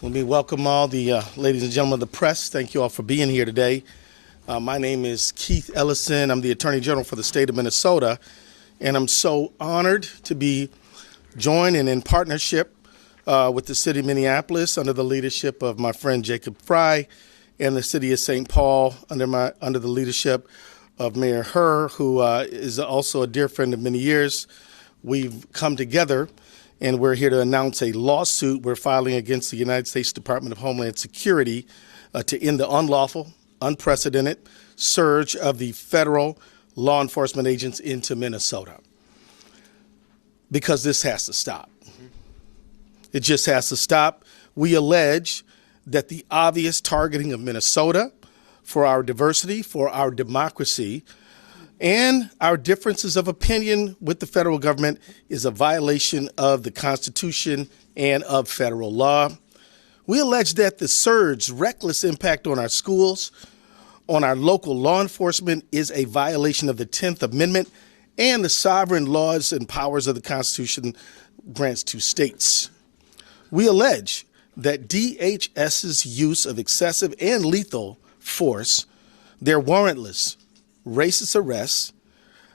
Let me welcome all the ladies and gentlemen of the press. Thank you all for being here today. My name is Keith Ellison. I'm the Attorney General for the state of Minnesota, and I'm so honored to be joined and in partnership with the City of Minneapolis under the leadership of my friend Jacob Fry, and the City of St. Paul under the leadership of Mayor Herr, who is also a dear friend of many years. We've come together, and we're here to announce a lawsuit we're filing against the United States Department of Homeland Security to end the unlawful, unprecedented surge of the federal law enforcement agents into Minnesota. Because this has to stop. It just has to stop. We allege that the obvious targeting of Minnesota for our diversity, for our democracy, and our differences of opinion with the federal government is a violation of the Constitution and of federal law. We allege that the surge's reckless impact on our schools, on our local law enforcement, is a violation of the 10th Amendment and the sovereign laws and powers of the Constitution grants to states. We allege that DHS's use of excessive and lethal force, their warrantless, racist arrests,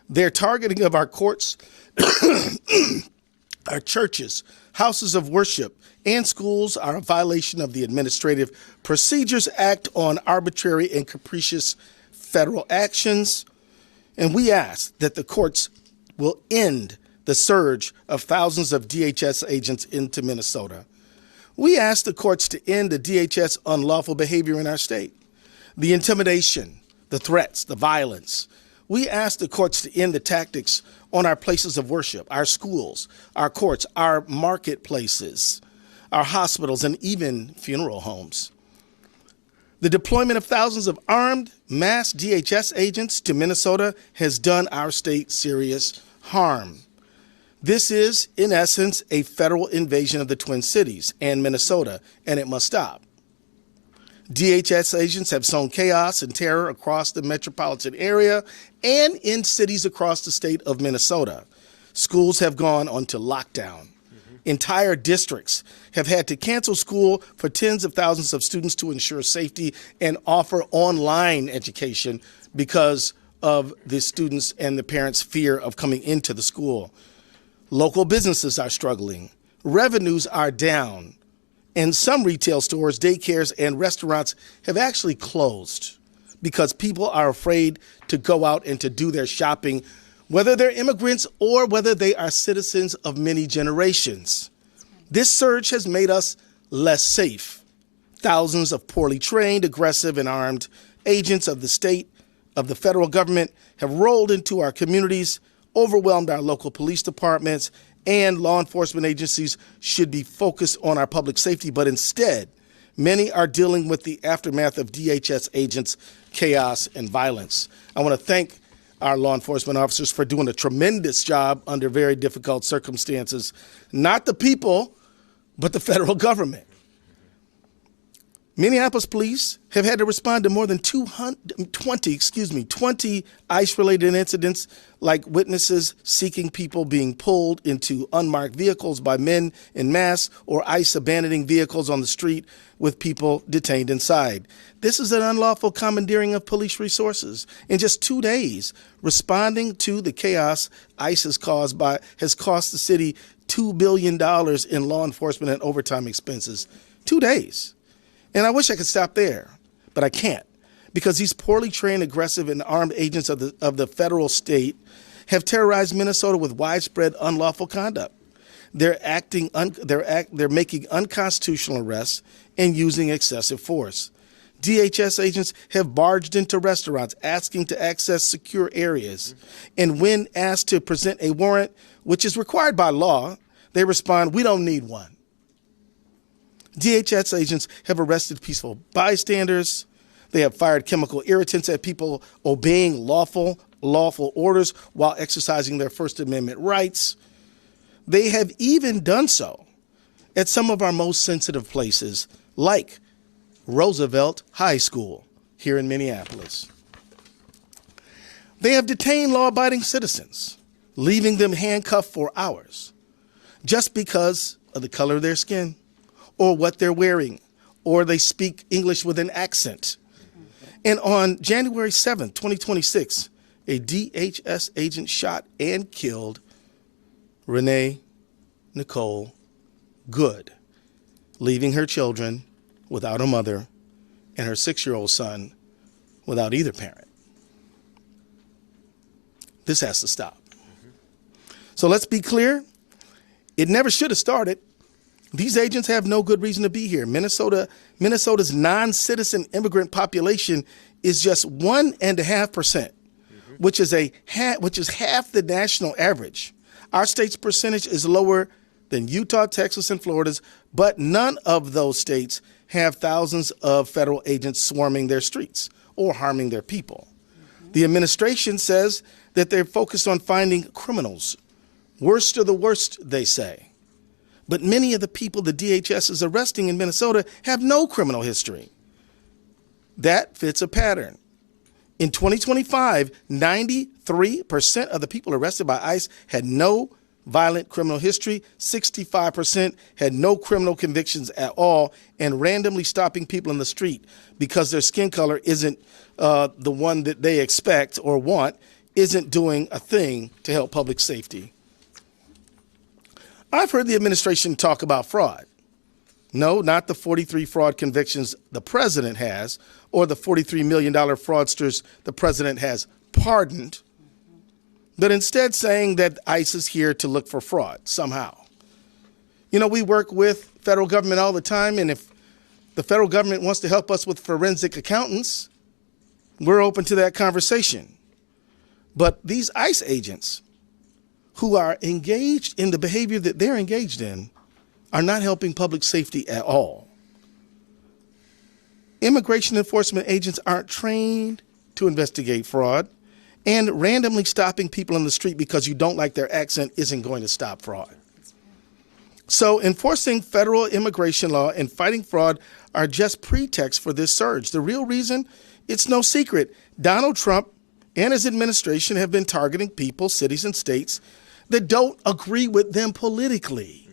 their targeting of our courts, our churches, houses of worship, and schools are a violation of the Administrative Procedures Act on arbitrary and capricious federal actions. And we ask that the courts will end the surge of thousands of DHS agents into Minnesota. We ask the courts to end the DHS unlawful behavior in our state, the intimidation, the threats, the violence. We ask the courts to end the tactics on our places of worship, our schools, our courts, our marketplaces, our hospitals, and even funeral homes. The deployment of thousands of armed, mass DHS agents to Minnesota has done our state serious harm. This is, in essence, a federal invasion of the Twin Cities and Minnesota, and it must stop. DHS agents have sown chaos and terror across the metropolitan area and in cities across the state of Minnesota. Schools have gone onto lockdown. Entire districts have had to cancel school for tens of thousands of students to ensure safety and offer online education because of the students' and the parents' fear of coming into the school. Local businesses are struggling. Revenues are down. And some retail stores, daycares, and restaurants have actually closed because people are afraid to go out and to do their shopping, whether they're immigrants or whether they are citizens of many generations. This surge has made us less safe. Thousands of poorly trained, aggressive, and armed agents of the state, of the federal government, have rolled into our communities, overwhelmed our local police departments, and law enforcement agencies should be focused on our public safety, but instead, many are dealing with the aftermath of DHS agents' chaos and violence. I want to thank our law enforcement officers for doing a tremendous job under very difficult circumstances. Not the people, but the federal government. Minneapolis police have had to respond to more than 20 ICE-related incidents, like witnesses seeking people being pulled into unmarked vehicles by men en masse, or ICE abandoning vehicles on the street with people detained inside. This is an unlawful commandeering of police resources. In just 2 days, responding to the chaos ICE has cost the city $2 billion in law enforcement and overtime expenses. 2 days. And I wish I could stop there, but I can't, because these poorly trained, aggressive, and armed agents of the federal state have terrorized Minnesota with widespread unlawful conduct. They're making unconstitutional arrests and using excessive force. DHS agents have barged into restaurants asking to access secure areas, and when asked to present a warrant, which is required by law, they respond, "We don't need one." DHS agents have arrested peaceful bystanders. They have fired chemical irritants at people obeying lawful orders while exercising their First Amendment rights. They have even done so at some of our most sensitive places, like Roosevelt High School here in Minneapolis. They have detained law-abiding citizens, leaving them handcuffed for hours just because of the color of their skin or what they're wearing, or they speak English with an accent. And on January 7th, 2026, a DHS agent shot and killed Renee Nicole Good, leaving her children without a mother and her 6-year-old son without either parent. This has to stop. So let's be clear. It never should have started. These agents have no good reason to be here. Minnesota's non-citizen immigrant population is just 1.5%, which is half the national average. Our state's percentage is lower than Utah, Texas, and Florida's, but none of those states have thousands of federal agents swarming their streets or harming their people. The administration says that they're focused on finding criminals. Worst of the worst, they say. But many of the people the DHS is arresting in Minnesota have no criminal history. That fits a pattern. In 2025, 93% of the people arrested by ICE had no violent criminal history, 65% had no criminal convictions at all, and randomly stopping people in the street because their skin color isn't the one that they expect or want isn't doing a thing to help public safety. I've heard the administration talk about fraud. No, not the 43 fraud convictions the president has or the $43 million fraudsters the president has pardoned, but instead saying that ICE is here to look for fraud somehow. You know, we work with federal government all the time, and if the federal government wants to help us with forensic accountants, we're open to that conversation. But these ICE agents who are engaged in the behavior that they're engaged in are not helping public safety at all. Immigration enforcement agents aren't trained to investigate fraud, and randomly stopping people in the street because you don't like their accent isn't going to stop fraud. So enforcing federal immigration law and fighting fraud are just pretexts for this surge. The real reason, it's no secret. Donald Trump and his administration have been targeting people, cities, and states that don't agree with them politically.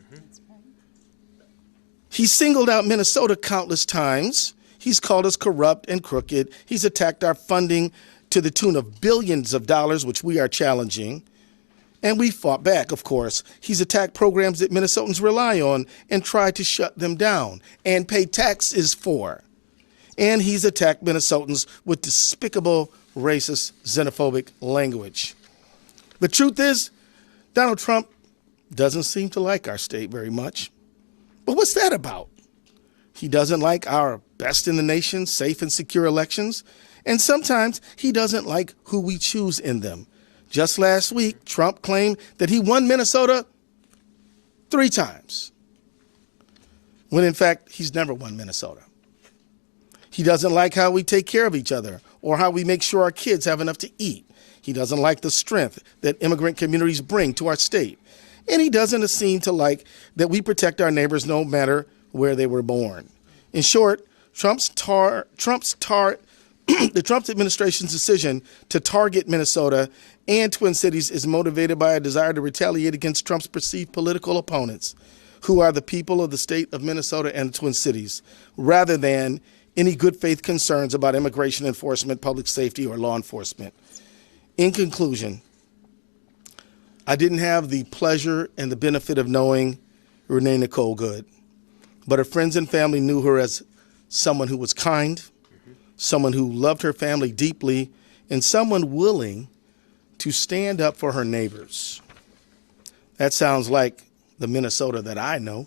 He's singled out Minnesota countless times. He's called us corrupt and crooked. He's attacked our funding to the tune of billions of dollars, which we are challenging. And we fought back, of course. He's attacked programs that Minnesotans rely on and tried to shut them down and pay taxes for. And he's attacked Minnesotans with despicable, racist, xenophobic language. The truth is, Donald Trump doesn't seem to like our state very much. But what's that about? He doesn't like our best in the nation, safe and secure elections. And sometimes he doesn't like who we choose in them. Just last week, Trump claimed that he won Minnesota 3 times, when in fact, he's never won Minnesota. He doesn't like how we take care of each other or how we make sure our kids have enough to eat. He doesn't like the strength that immigrant communities bring to our state. And he doesn't seem to like that we protect our neighbors no matter where they were born. In short, the Trump administration's decision to target Minnesota and Twin Cities is motivated by a desire to retaliate against Trump's perceived political opponents, who are the people of the state of Minnesota and the Twin Cities, rather than any good faith concerns about immigration enforcement, public safety, or law enforcement. In conclusion, I didn't have the pleasure and the benefit of knowing Renee Nicole Good, but her friends and family knew her as someone who was kind, someone who loved her family deeply, and someone willing to stand up for her neighbors. That sounds like the Minnesota that I know.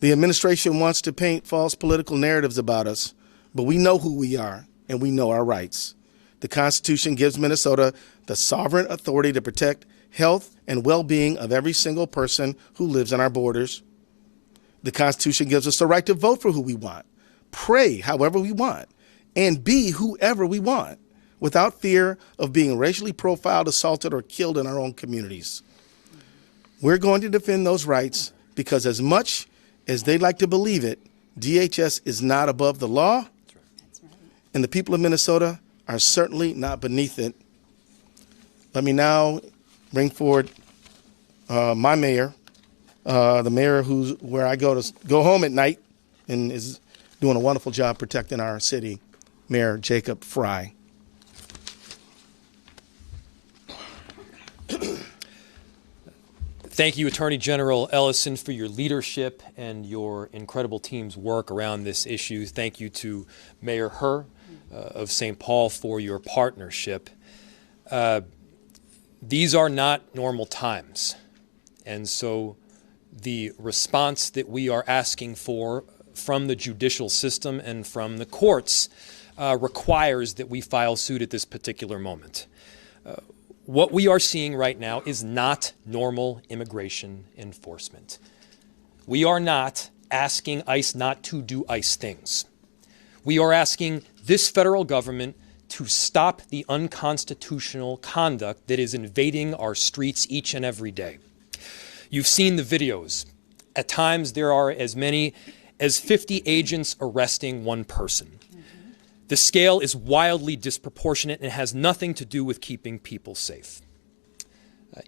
The administration wants to paint false political narratives about us, but we know who we are and we know our rights. The Constitution gives Minnesota the sovereign authority to protect health and well-being of every single person who lives on our borders. The Constitution gives us the right to vote for who we want, pray however we want, and be whoever we want, without fear of being racially profiled, assaulted, or killed in our own communities. We're going to defend those rights because as much as they like to believe it, DHS is not above the law, and the people of Minnesota are certainly not beneath it. Let me now bring forward my mayor, the mayor where I go home at night and is doing a wonderful job protecting our city, Mayor Jacob Fry. Thank you, Attorney General Ellison, for your leadership and your incredible team's work around this issue. Thank you to Mayor Herr of St. Paul for your partnership. These are not normal times, and so the response that we are asking for from the judicial system and from the courts requires that we file suit at this particular moment. What we are seeing right now is not normal immigration enforcement. We are not asking ICE not to do ICE things. We are asking this federal government to stop the unconstitutional conduct that is invading our streets each and every day. You've seen the videos. At times there are as many as 50 agents arresting one person. The scale is wildly disproportionate and has nothing to do with keeping people safe.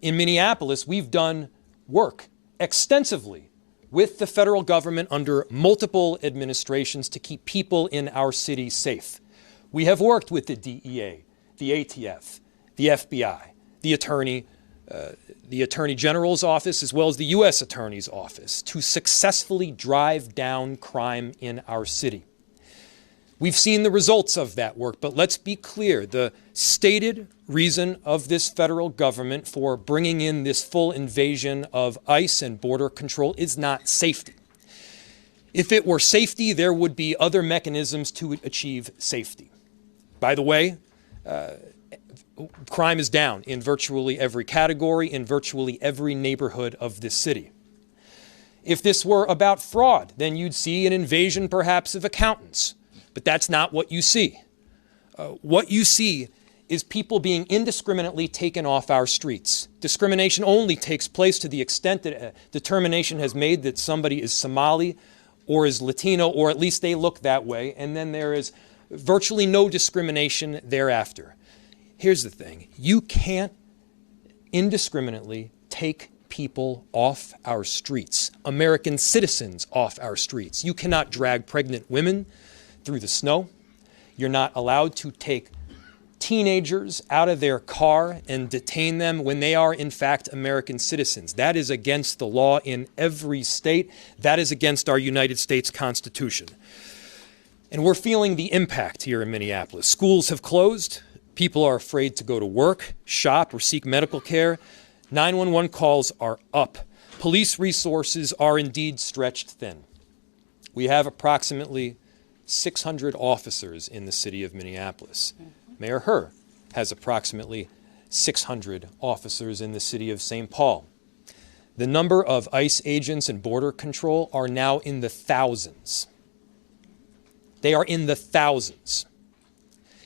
In Minneapolis, we've done work extensively with the federal government under multiple administrations to keep people in our city safe. We have worked with the DEA, the ATF, the FBI, the Attorney General's office, as well as the U.S. Attorney's office, to successfully drive down crime in our city. We've seen the results of that work, but let's be clear. The stated reason of this federal government for bringing in this full invasion of ICE and border control is not safety. If it were safety, there would be other mechanisms to achieve safety. By the way, crime is down in virtually every category, in virtually every neighborhood of this city. If this were about fraud, then you'd see an invasion perhaps of accountants. But that's not what you see. What you see is people being indiscriminately taken off our streets. Discrimination only takes place to the extent that a determination has made that somebody is Somali or is Latino, or at least they look that way, and then there is virtually no discrimination thereafter. Here's the thing. You can't indiscriminately take people off our streets, American citizens off our streets. You cannot drag pregnant women through the snow. You're not allowed to take teenagers out of their car and detain them when they are in fact American citizens. That is against the law in every state. That is against our United States Constitution. And we're feeling the impact here in Minneapolis. Schools have closed. People are afraid to go to work, shop, or seek medical care. 911 calls are up. Police resources are indeed stretched thin. We have approximately 600 officers in the city of Minneapolis. Mayor Herr has approximately 600 officers in the city of St. Paul. The number of ICE agents and border control are now in the thousands. They are in the thousands.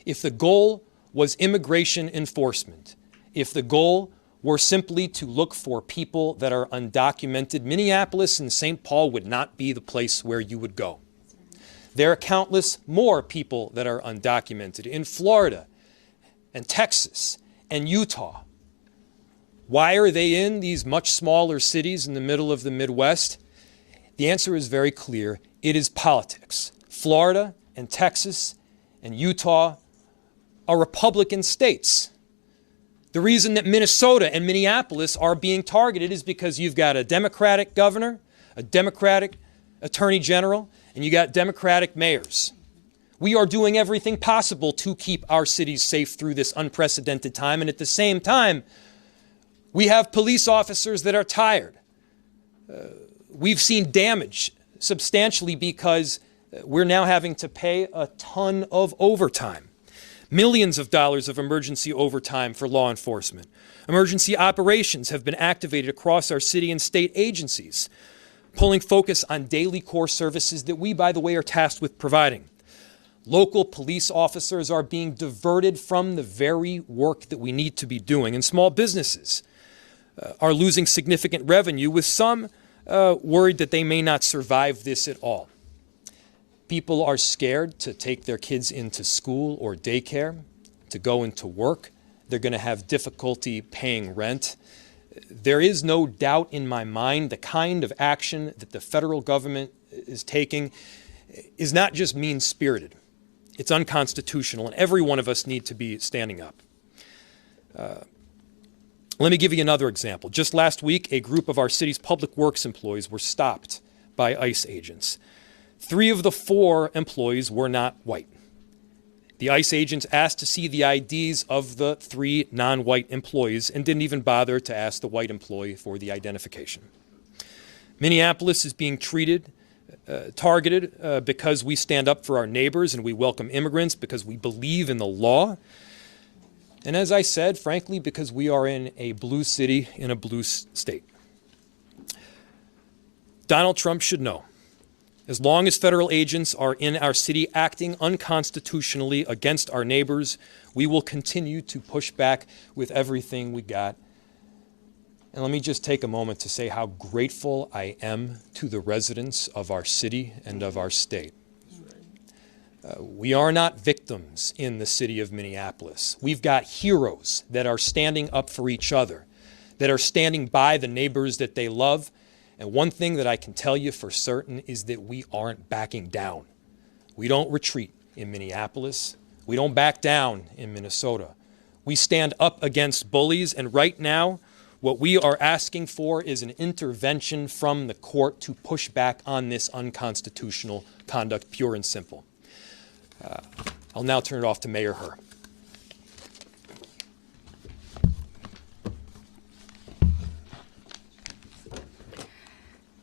If the goal was immigration enforcement, if the goal were simply to look for people that are undocumented, Minneapolis and St. Paul would not be the place where you would go. There are countless more people that are undocumented in Florida and Texas and Utah. Why are they in these much smaller cities in the middle of the Midwest? The answer is very clear. It is politics. Florida and Texas and Utah are Republican states. The reason that Minnesota and Minneapolis are being targeted is because you've got a Democratic governor, a Democratic attorney general, and you got Democratic mayors. We are doing everything possible to keep our cities safe through this unprecedented time, and at the same time, we have police officers that are tired. We've seen damage substantially because we're now having to pay a ton of overtime. Millions of dollars of emergency overtime for law enforcement. Emergency operations have been activated across our city and state agencies, pulling focus on daily core services that we, by the way, are tasked with providing. Local police officers are being diverted from the very work that we need to be doing, and small businesses are losing significant revenue, with some worried that they may not survive this at all. People are scared to take their kids into school or daycare, to go into work. They're going to have difficulty paying rent. There is no doubt in my mind the kind of action that the federal government is taking is not just mean-spirited. It's unconstitutional, and every one of us need to be standing up. Let me give you another example. Just last week, a group of our city's public works employees were stopped by ICE agents. 3 of the 4 employees were not white. The ICE agents asked to see the IDs of the 3 non-white employees and didn't even bother to ask the white employee for the identification. Minneapolis is being targeted because we stand up for our neighbors and we welcome immigrants because we believe in the law. And as I said, frankly, because we are in a blue city in a blue state. Donald Trump should know, as long as federal agents are in our city acting unconstitutionally against our neighbors, we will continue to push back with everything we got. And let me just take a moment to say how grateful I am to the residents of our city and of our state. We are not victims in the city of Minneapolis. We've got heroes that are standing up for each other, that are standing by the neighbors that they love. And one thing that I can tell you for certain is that we aren't backing down. We don't retreat in Minneapolis. We don't back down in Minnesota. We stand up against bullies, and right now, what we are asking for is an intervention from the court to push back on this unconstitutional conduct, pure and simple. I'll now turn it off to Mayor Herr.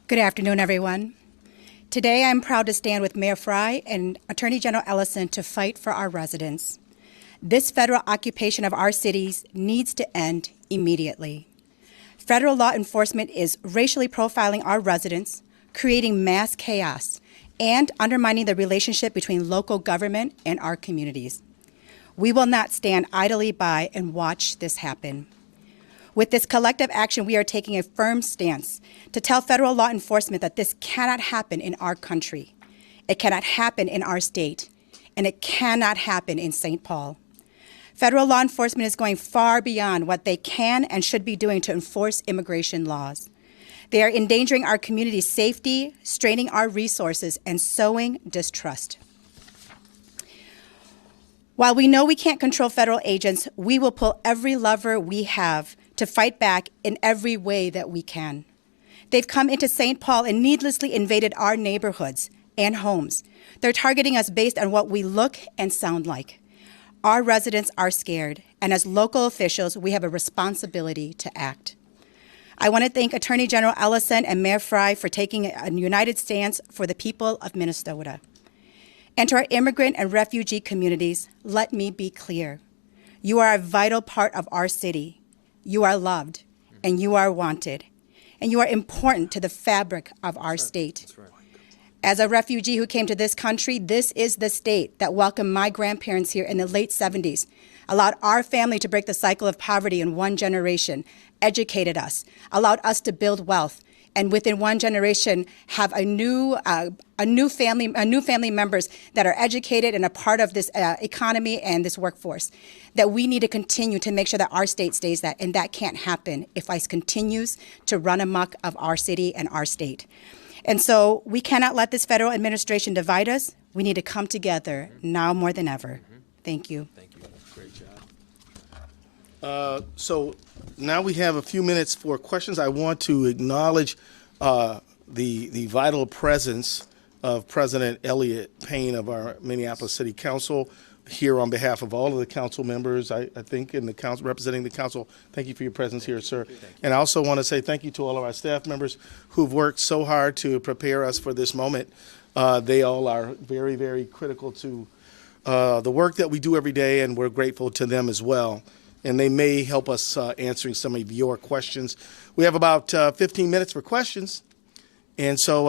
Good afternoon, everyone. Today, I'm proud to stand with Mayor Frey and Attorney General Ellison to fight for our residents. This federal occupation of our cities needs to end immediately. Federal law enforcement is racially profiling our residents, creating mass chaos, and undermining the relationship between local government and our communities. We will not stand idly by and watch this happen. With this collective action, we are taking a firm stance to tell federal law enforcement that this cannot happen in our country. It cannot happen in our state, and it cannot happen in St. Paul. Federal law enforcement is going far beyond what they can and should be doing to enforce immigration laws. They are endangering our community's safety, straining our resources, and sowing distrust. While we know we can't control federal agents, we will pull every lever we have to fight back in every way that we can. They've come into St. Paul and needlessly invaded our neighborhoods and homes. They're targeting us based on what we look and sound like. Our residents are scared, and as local officials, we have a responsibility to act. I want to thank Attorney General Ellison and Mayor Frey for taking a united stance for the people of Minnesota. And to our immigrant and refugee communities, let me be clear. You are a vital part of our city. You are loved, and you are wanted, and you are important to the fabric of our state. That's right. As a refugee who came to this country, this is the state that welcomed my grandparents here in the late 70s, allowed our family to break the cycle of poverty in one generation, educated us, allowed us to build wealth, and within one generation have a new family members that are educated and a part of this economy and this workforce. That we need to continue to make sure that our state stays that, and that can't happen if ICE continues to run amok of our city and our state. And so we cannot let this federal administration divide us. We need to come together now more than ever. Thank you. Thank you. Great job. So now we have a few minutes for questions. I want to acknowledge the vital presence of President Elliott Payne of our Minneapolis City Council here on behalf of all of the council members, I think, in the council, representing the council. Thank you for your presence here, sir. And I also want to say thank you to all of our staff members who've worked so hard to prepare us for this moment. They all are very, very critical to the work that we do every day, and we're grateful to them as well. And they may help us answering some of your questions. We have about 15 minutes for questions, and so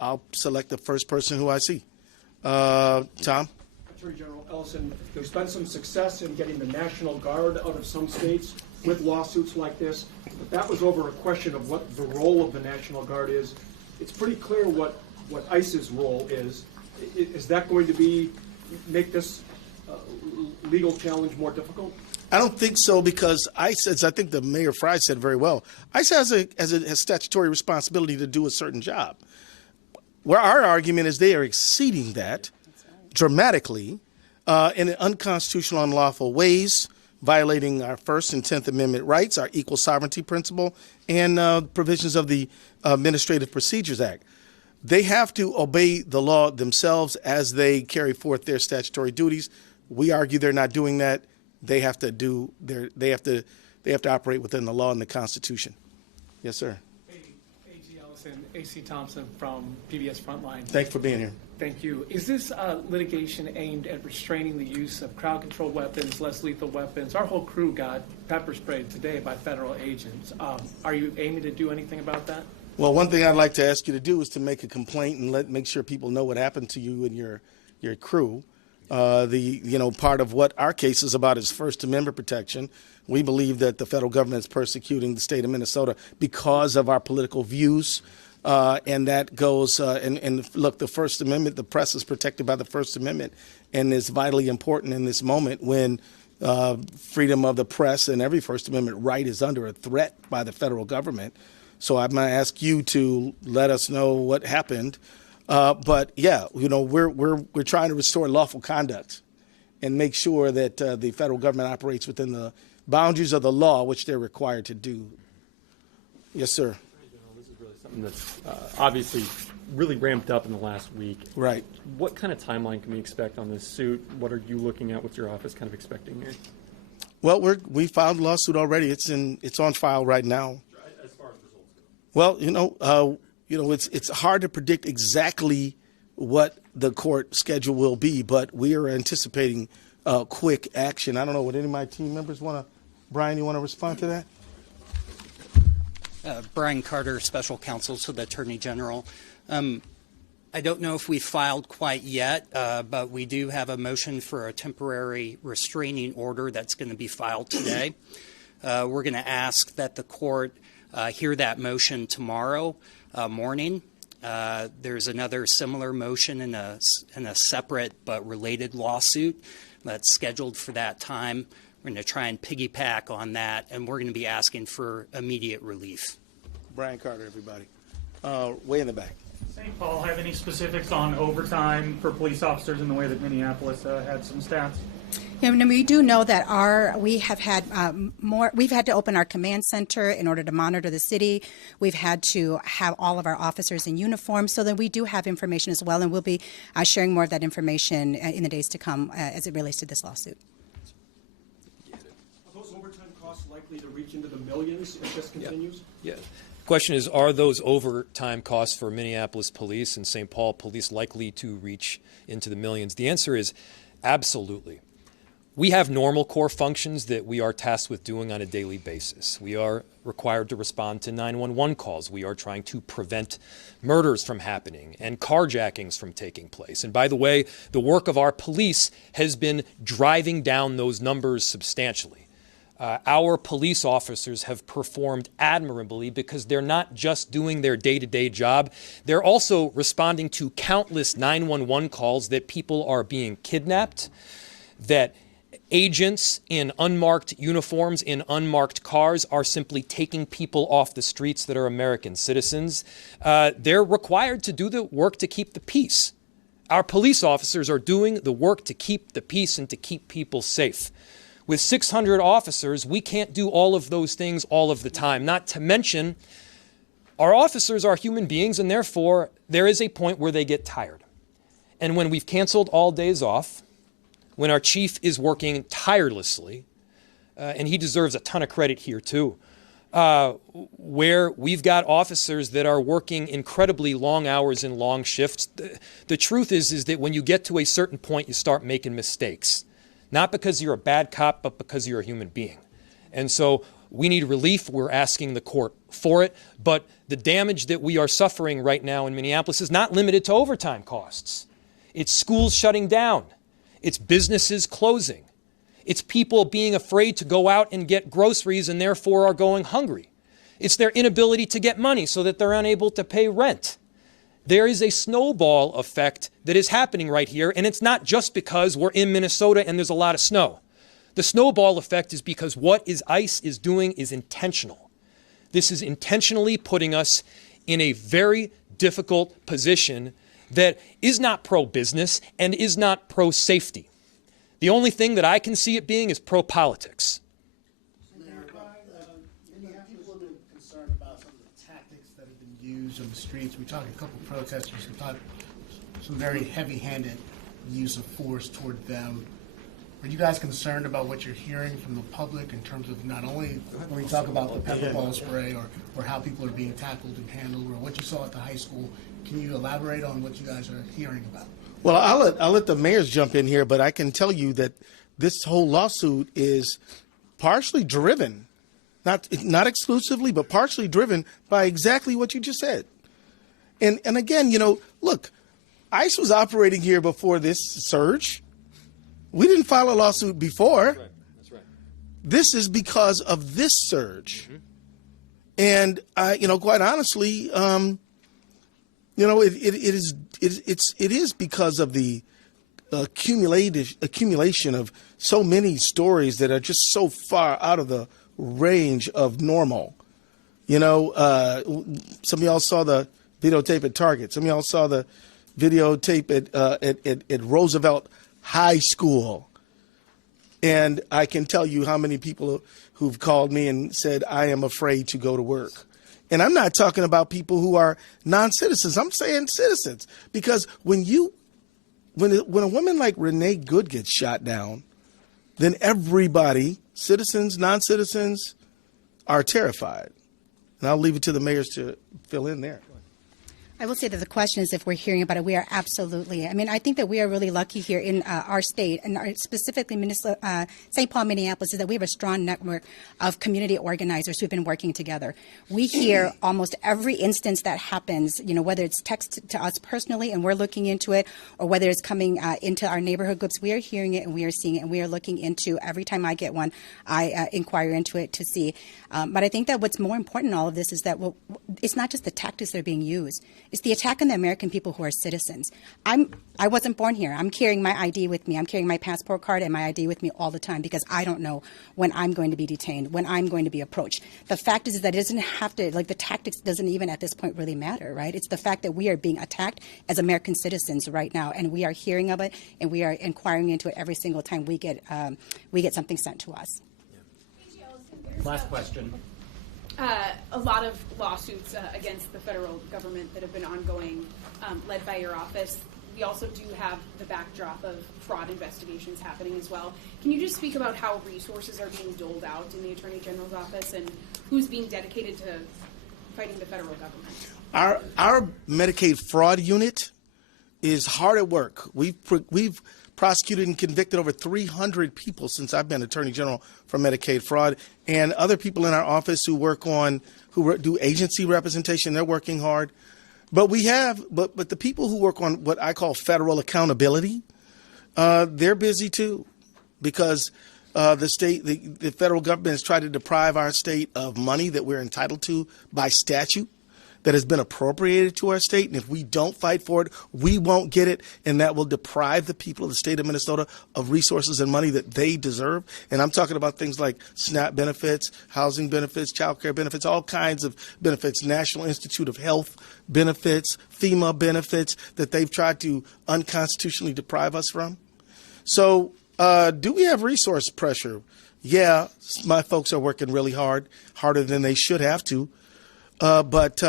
I'll select the first person who I see. Tom? Attorney General Ellison, there's been some success in getting the National Guard out of some states with lawsuits like this, but that was over a question of what the role of the National Guard is. It's pretty clear what ICE's role is. Is that going to make this legal challenge more difficult? I don't think so, because ICE, as I think the Mayor Fry said very well, ICE has statutory responsibility to do a certain job. Where our argument is they are exceeding that dramatically in unconstitutional, unlawful ways, violating our First and 10th Amendment rights, our equal sovereignty principle, and provisions of the Administrative Procedures Act. They have to obey the law themselves as they carry forth their statutory duties. We argue they're not doing that. They have to do their. They have to operate within the law and the Constitution. Yes, sir. A.G. Ellison, A.C. Thompson from PBS Frontline. Thanks for being here. Thank you. Is this litigation aimed at restraining the use of crowd control weapons, less lethal weapons? Our whole crew got pepper sprayed today by federal agents. Are you aiming to do anything about that? Well, one thing I'd like to ask you to do is to make a complaint and make sure people know what happened to you and your crew. Part of what our case is about is First Amendment protection. We believe that the federal government is persecuting the state of Minnesota because of our political views. And that goes, and look, the First Amendment, the press is protected by the First Amendment, and is vitally important in this moment when freedom of the press and every First Amendment right is under a threat by the federal government. So I'm going to ask you to let us know what happened. But yeah, we're trying to restore lawful conduct and make sure that the federal government operates within the boundaries of the law, which they're required to do. Yes, sir. This is really something that's obviously really ramped up in the last week. Right. What kind of timeline can we expect on this suit? What are you looking at? What's your office kind of expecting here? Well, we filed a lawsuit already. It's on file right now. As far as results go. Well, it's hard to predict exactly what the court schedule will be, but we are anticipating quick action. I don't know, would any of my team members want to, Brian, you want to respond to that? Brian Carter, Special Counsel to the Attorney General. I don't know if we filed quite yet, but we do have a motion for a temporary restraining order that's going to be filed today. We're going to ask that the court hear that motion tomorrow morning. There's another similar motion in a separate but related lawsuit that's scheduled for that time. We're going to try and piggyback on that, and we're going to be asking for immediate relief. Brian Carter, everybody. Way in the back. St. Paul have any specifics on overtime for police officers in the way that Minneapolis had some stats? Yeah, and we do know that we have had we've had to open our command center in order to monitor the city. We've had to have all of our officers in uniform, so that we do have information as well, and we'll be sharing more of that information in the days to come as it relates to this lawsuit. Are those overtime costs likely to reach into the millions if this continues? Yeah. Question is, are those overtime costs for Minneapolis police and St. Paul police likely to reach into the millions? The answer is absolutely. We have normal core functions that we are tasked with doing on a daily basis. We are required to respond to 911 calls. We are trying to prevent murders from happening and carjackings from taking place. And by the way, the work of our police has been driving down those numbers substantially. Our police officers have performed admirably because they're not just doing their day-to-day job. They're also responding to countless 911 calls that people are being kidnapped, that agents in unmarked uniforms, in unmarked cars, are simply taking people off the streets that are American citizens. They're required to do the work to keep the peace. Our police officers are doing the work to keep the peace and to keep people safe. With 600 officers, we can't do all of those things all of the time. Not to mention, our officers are human beings, and therefore there is a point where they get tired. And when we've canceled all days off, when our chief is working tirelessly, and he deserves a ton of credit here too, where we've got officers that are working incredibly long hours and long shifts, the truth is that when you get to a certain point, you start making mistakes. Not because you're a bad cop, but because you're a human being. And so we need relief. We're asking the court for it. But the damage that we are suffering right now in Minneapolis is not limited to overtime costs. It's schools shutting down. It's businesses closing. It's people being afraid to go out and get groceries and therefore are going hungry. It's their inability to get money so that they're unable to pay rent. There is a snowball effect that is happening right here, and it's not just because we're in Minnesota and there's a lot of snow. The snowball effect is because what ICE is doing is intentional. This is intentionally putting us in a very difficult position that is not pro-business and is not pro-safety. The only thing that I can see it being is pro-politics. People have been concerned about some of the tactics that have been used on the streets. We talked a couple of protesters who thought some very heavy-handed use of force toward them. Are you guys concerned about what you're hearing from the public in terms of not only when we talk about the pepper ball spray or how people are being tackled and handled or what you saw at the high school? Can you elaborate on what you guys are hearing about? Well, I'll let the mayors jump in here, but I can tell you that this whole lawsuit is partially driven, not exclusively, but partially driven by exactly what you just said. And again, look, ICE was operating here before this surge. We didn't file a lawsuit before. That's right. This is because of this surge. And quite honestly, it is because of the accumulation of so many stories that are just so far out of the range of normal. Some of y'all saw the videotape at Target. Some of y'all saw the videotape at Roosevelt High School. And I can tell you how many people who've called me and said, I am afraid to go to work. And I'm not talking about people who are non-citizens. I'm saying citizens. Because when a woman like Renee Good gets shot down, then everybody, citizens, non-citizens, are terrified. And I'll leave it to the mayors to fill in there. I will say that the question is if we're hearing about it. We are absolutely. I mean, I think that we are really lucky here in our state, and specifically St. Paul, Minneapolis, is that we have a strong network of community organizers who've been working together. We hear almost every instance that happens, whether it's text to us personally and we're looking into it, or whether it's coming into our neighborhood groups. We are hearing it and we are seeing it, and we are looking into every time I get one, I inquire into it to see. But I think that what's more important in all of this is that it's not just the tactics that are being used. It's the attack on the American people who are citizens. I wasn't born here. I'm carrying my ID with me. I'm carrying my passport card and my ID with me all the time because I don't know when I'm going to be detained, when I'm going to be approached. The fact is that it doesn't have to, the tactics doesn't even at this point really matter, right? It's the fact that we are being attacked as American citizens right now, and we are hearing of it, and we are inquiring into it every single time we get something sent to us. Last question. A lot of lawsuits against the federal government that have been ongoing, led by your office. We also do have the backdrop of fraud investigations happening as well. Can you just speak about how resources are being doled out in the Attorney General's office and who's being dedicated to fighting the federal government? Our Medicaid fraud unit is hard at work. We've prosecuted and convicted over 300 people since I've been Attorney General for Medicaid fraud, and other people in our office who do agency representation. They're working hard, but the people who work on what I call federal accountability, they're busy too, because the federal government has tried to deprive our state of money that we're entitled to by statute, that has been appropriated to our state, and if we don't fight for it, we won't get it, and that will deprive the people of the state of Minnesota of resources and money that they deserve. And I'm talking about things like SNAP benefits, housing benefits, child care benefits, all kinds of benefits, National Institute of Health benefits, FEMA benefits that they've tried to unconstitutionally deprive us from. So do we have resource pressure? Yeah, my folks are working really hard, harder than they should have to. But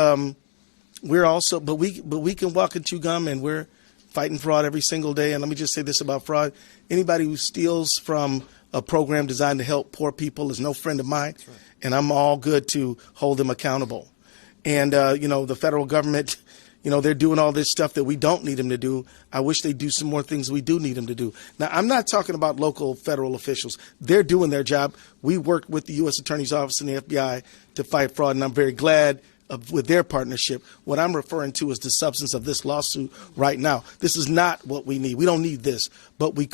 we can walk and chew gum, and we're fighting fraud every single day. And let me just say this about fraud. Anybody who steals from a program designed to help poor people is no friend of mine. Right. And I'm all good to hold them accountable. And, the federal government, they're doing all this stuff that we don't need them to do. I wish they'd do some more things we do need them to do. Now, I'm not talking about local federal officials. They're doing their job. We worked with the U.S. Attorney's Office and the FBI to fight fraud, and I'm very glad with their partnership. What I'm referring to is the substance of this lawsuit right now. This is not what we need. We don't need this, but we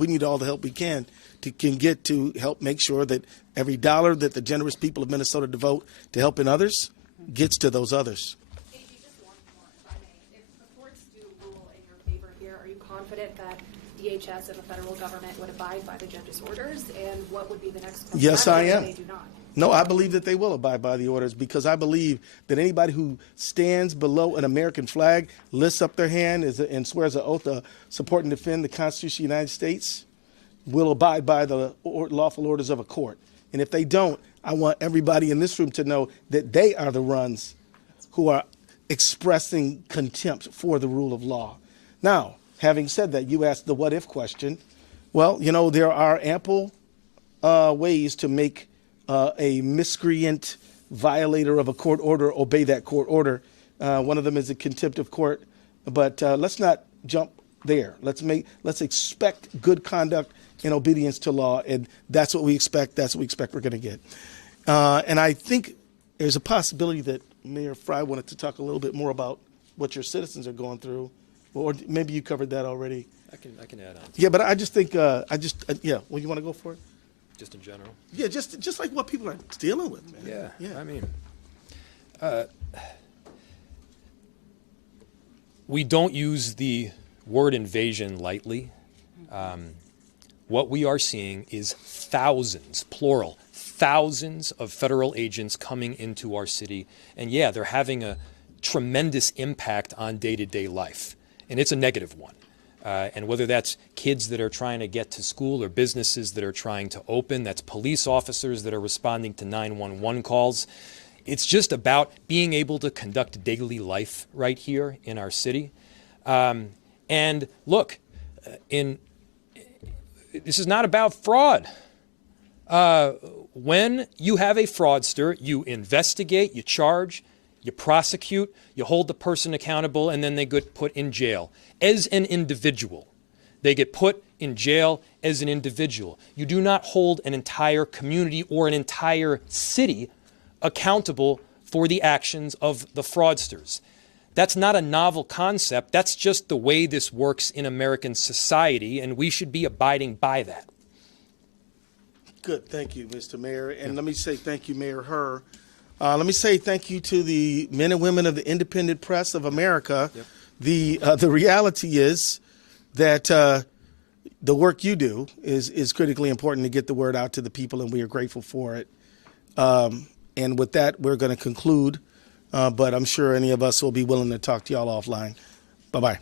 need all the help we can get to help make sure that every dollar that the generous people of Minnesota devote to helping others gets to those others. Just one more, if I may. If the courts do rule in your favor here, are you confident that DHS and the federal government would abide by the judge's orders, and what would be the next course Yes, of I action am. if they do not? No, I believe that they will abide by the orders, because I believe that anybody who stands below an American flag, lifts up their hand and swears an oath to support and defend the Constitution of the United States will abide by the lawful orders of a court. And if they don't, I want everybody in this room to know that they are the ones who are expressing contempt for the rule of law. Now, having said that, you asked the what if question. Well, you know, there are ample ways to make a miscreant violator of a court order obey that court order. One of them is a contempt of court, but let's not jump there. Let's expect good conduct and obedience to law, and that's what we expect. That's what we expect we're going to get. And I think there's a possibility that Mayor Fry wanted to talk a little bit more about what your citizens are going through, or maybe you covered that already. I can add on. Yeah, but I just think well, you want to go for it? Just in general. Yeah, just like what people are dealing with, man. Yeah. I mean, we don't use the word invasion lightly. What we are seeing is thousands, plural, thousands of federal agents coming into our city. And yeah, they're having a tremendous impact on day-to-day life. And it's a negative one. And whether that's kids that are trying to get to school or businesses that are trying to open, that's police officers that are responding to 911 calls. It's just about being able to conduct daily life right here in our city. And look, this is not about fraud. When you have a fraudster, you investigate, you charge, you prosecute, you hold the person accountable, and then they get put in jail as an individual. They get put in jail as an individual. You do not hold an entire community or an entire city accountable for the actions of the fraudsters. That's not a novel concept. That's just the way this works in American society, and we should be abiding by that. Good. Thank you, Mr. Mayor. And let me say thank you, Mayor Herr. Let me say thank you to the men and women of the independent press of America. Yep. The reality is that the work you do is critically important to get the word out to the people, and we are grateful for it. And with that, we're going to conclude. But I'm sure any of us will be willing to talk to y'all offline. Bye-bye.